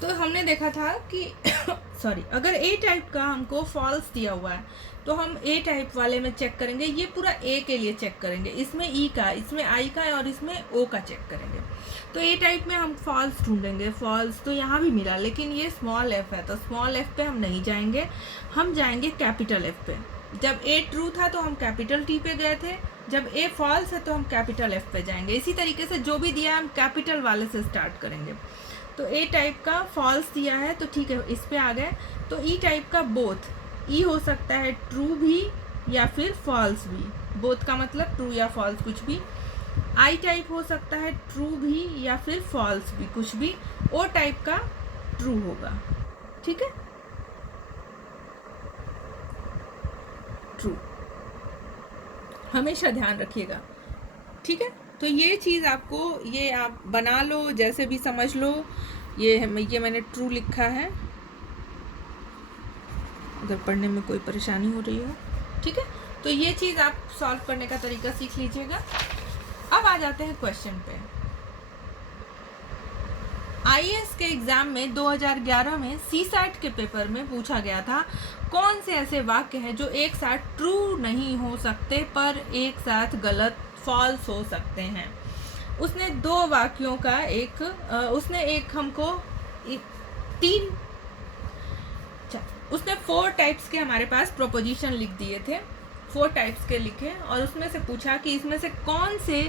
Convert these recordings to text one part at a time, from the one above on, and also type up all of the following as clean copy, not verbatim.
तो हमने देखा था कि सॉरी, अगर ए टाइप का हमको फॉल्स दिया हुआ है तो हम ए टाइप वाले में चेक करेंगे, ये पूरा ए के लिए चेक करेंगे, इसमें ई का, इसमें आई का और इसमें ओ का चेक करेंगे। तो ए टाइप में हम फॉल्स ढूंढेंगे, फॉल्स तो यहाँ भी मिला, लेकिन ये स्मॉल एफ है तो स्मॉल एफ पे हम नहीं जाएंगे, हम जाएंगे कैपिटल एफ पे। जब ए ट्रू था तो हम कैपिटल टी पे गए थे, जब ए फॉल्स है तो हम कैपिटल एफ पे जाएंगे। इसी तरीके से जो भी दिया है हम कैपिटल वाले से स्टार्ट करेंगे। तो ए टाइप का फॉल्स दिया है तो ठीक है, इस पे आ गए। तो ई टाइप का बोथ, ई हो सकता है ट्रू भी या फिर फॉल्स भी, बोथ का मतलब ट्रू या फॉल्स कुछ भी। आई टाइप हो सकता है ट्रू भी या फिर फॉल्स भी कुछ भी। ओ टाइप का ट्रू होगा, ठीक है, ट्रू, हमेशा ध्यान रखिएगा, ठीक है। तो ये चीज़ आपको, ये आप बना लो, जैसे भी समझ लो। ये मैंने ट्रू लिखा है, अगर पढ़ने में कोई परेशानी हो रही हो, ठीक है। तो ये चीज़ आप सॉल्व करने का तरीका सीख लीजिएगा। अब आ जाते हैं क्वेश्चन पे। आईएएस के एग्जाम में 2011 में सीसैट के पेपर में पूछा गया था, कौन से ऐसे वाक्य हैं जो एक साथ ट्रू नहीं हो सकते पर एक साथ गलत, फॉल्स हो सकते हैं। उसने दो वाक्यों का उसने एक हमको तीन, उसने 4 टाइप्स के हमारे पास प्रोपोजिशन लिख दिए थे, 4 टाइप्स के लिखे, और उसमें से पूछा कि इसमें से कौन से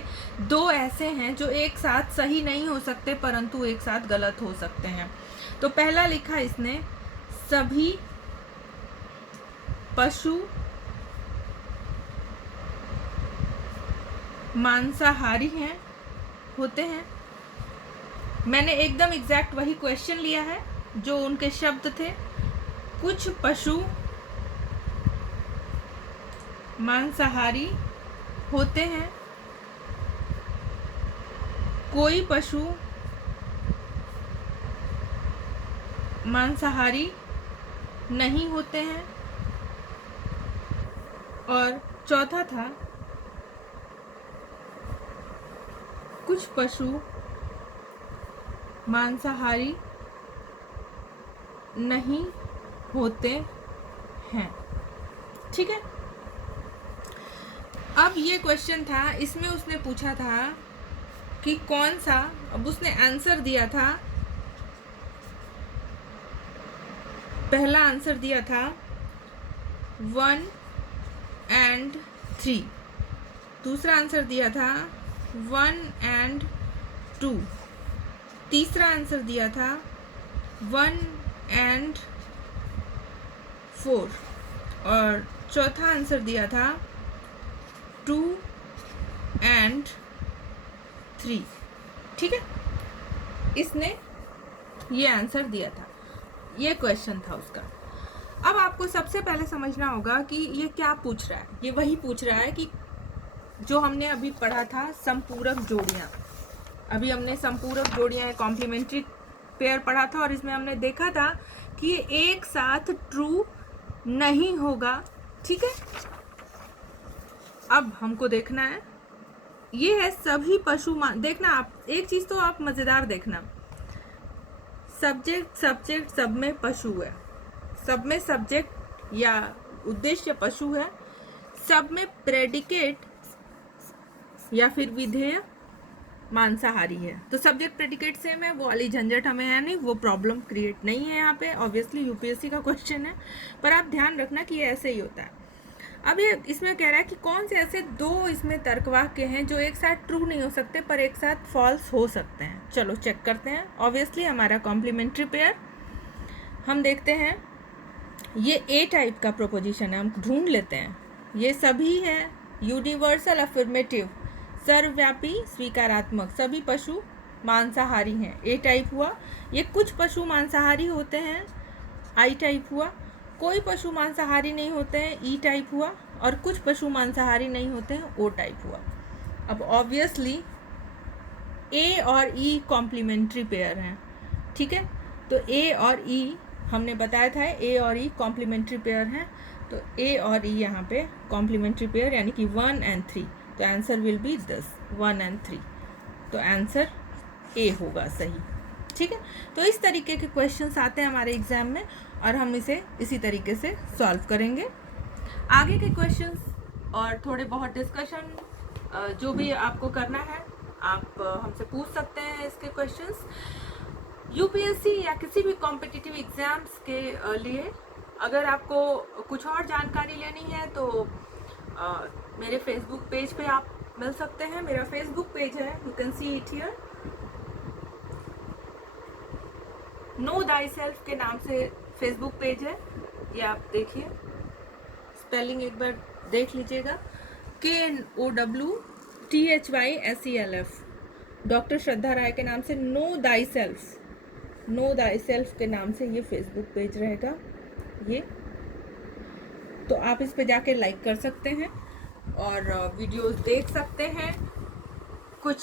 2 ऐसे हैं जो एक साथ सही नहीं हो सकते परंतु एक साथ गलत हो सकते हैं। तो पहला लिखा इसने, सभी पशु मांसाहारी हैं, होते हैं। मैंने एकदम एग्जैक्ट वही क्वेश्चन लिया है जो उनके शब्द थे। कुछ पशु मांसाहारी होते हैं, कोई पशु मांसाहारी नहीं होते हैं, और चौथा था, कुछ पशु मांसाहारी नहीं होते हैं, ठीक है। अब ये क्वेश्चन था, इसमें उसने पूछा था कि कौन सा, अब उसने आंसर दिया था, पहला आंसर दिया था 1 and 3, दूसरा आंसर दिया था 1 and 2, तीसरा आंसर दिया था 1 and 4, और चौथा आंसर दिया था 2 and 3, ठीक है। इसने ये आंसर दिया था, ये क्वेश्चन था उसका। अब आपको सबसे पहले समझना होगा कि ये क्या पूछ रहा है। ये वही पूछ रहा है कि जो हमने अभी पढ़ा था, संपूरक जोड़ियाँ। अभी हमने संपूरक जोड़ियाँ, कॉम्प्लीमेंट्री पेयर पढ़ा था, और इसमें हमने देखा था कि एक साथ ट्रू नहीं होगा, ठीक है। अब हमको देखना है, ये है सभी पशु, देखना आप एक चीज़ तो आप मज़ेदार देखना, सब्जेक्ट सब्जेक्ट सब में पशु है, सब में सब्जेक्ट या उद्देश्य पशु है, सब में प्रेडिकेट या फिर विधेय मांसाहारी है। तो सब्जेक्ट प्रेडिकेट सेम है, वो वाली झंझट हमें है नहीं, वो प्रॉब्लम क्रिएट नहीं है यहाँ पे। ऑब्वियसली यूपीएससी का क्वेश्चन है, पर आप ध्यान रखना कि ये ऐसे ही होता है। अब ये इसमें कह रहा है कि कौन से ऐसे 2 इसमें तर्कवाक्य हैं जो एक साथ ट्रू नहीं हो सकते पर एक साथ फॉल्स हो सकते हैं। चलो चेक करते हैं। ऑब्वियसली हमारा कॉम्प्लीमेंट्री पेयर हम देखते हैं, ये ए टाइप का प्रोपोजिशन है, हम ढूंढ लेते हैं। ये सभी है यूनिवर्सल अफर्मेटिव, सर्वव्यापी स्वीकारात्मक, सभी पशु मांसाहारी हैं, ए टाइप हुआ। ये कुछ पशु मांसाहारी होते हैं, आई टाइप हुआ। कोई पशु मांसाहारी नहीं होते हैं, ई टाइप हुआ। और कुछ पशु मांसाहारी नहीं होते हैं, ओ टाइप हुआ। अब ऑब्वियसली ए और ई कॉम्प्लीमेंट्री पेयर हैं, ठीक है। तो ए और ई हमने बताया था, ए और ई कॉम्प्लीमेंट्री पेयर हैं, तो ए और ई यहाँ पे कॉम्प्लीमेंट्री पेयर यानी कि 1 and 3, तो answer will be this 1 and 3। तो आंसर ए होगा सही, ठीक है। तो इस तरीके के क्वेश्चंस आते हैं हमारे एग्जाम में और हम इसे इसी तरीके से सॉल्व करेंगे। आगे के क्वेश्चंस और थोड़े बहुत डिस्कशन जो भी आपको करना है आप हमसे पूछ सकते हैं इसके क्वेश्चंस। यूपीएससी या किसी भी कॉम्पिटिटिव एग्जाम्स के लिए अगर आपको कुछ और जानकारी लेनी है तो मेरे फेसबुक पेज पे आप मिल सकते हैं। मेरा फेसबुक पेज है, you can see it here, no thy self के नाम से फेसबुक पेज है। ये आप देखिए, स्पेलिंग एक बार देख लीजिएगा, KNOWTHYSELF, डॉक्टर श्रद्धा राय के नाम से नो दाई सेल्फ के नाम से ये फेसबुक पेज रहेगा। ये तो आप इस पे जाके लाइक कर सकते हैं और वीडियोस देख सकते हैं। कुछ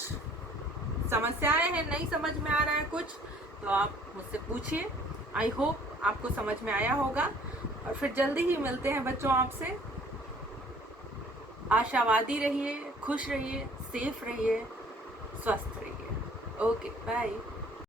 समस्याएं हैं, नहीं समझ में आ रहा है कुछ, तो आप मुझसे पूछिए। आई होप आपको समझ में आया होगा और फिर जल्दी ही मिलते हैं बच्चों आपसे। आशावादी रहिए, खुश रहिए, सेफ रहिए, स्वस्थ रहिए। Okay, bye.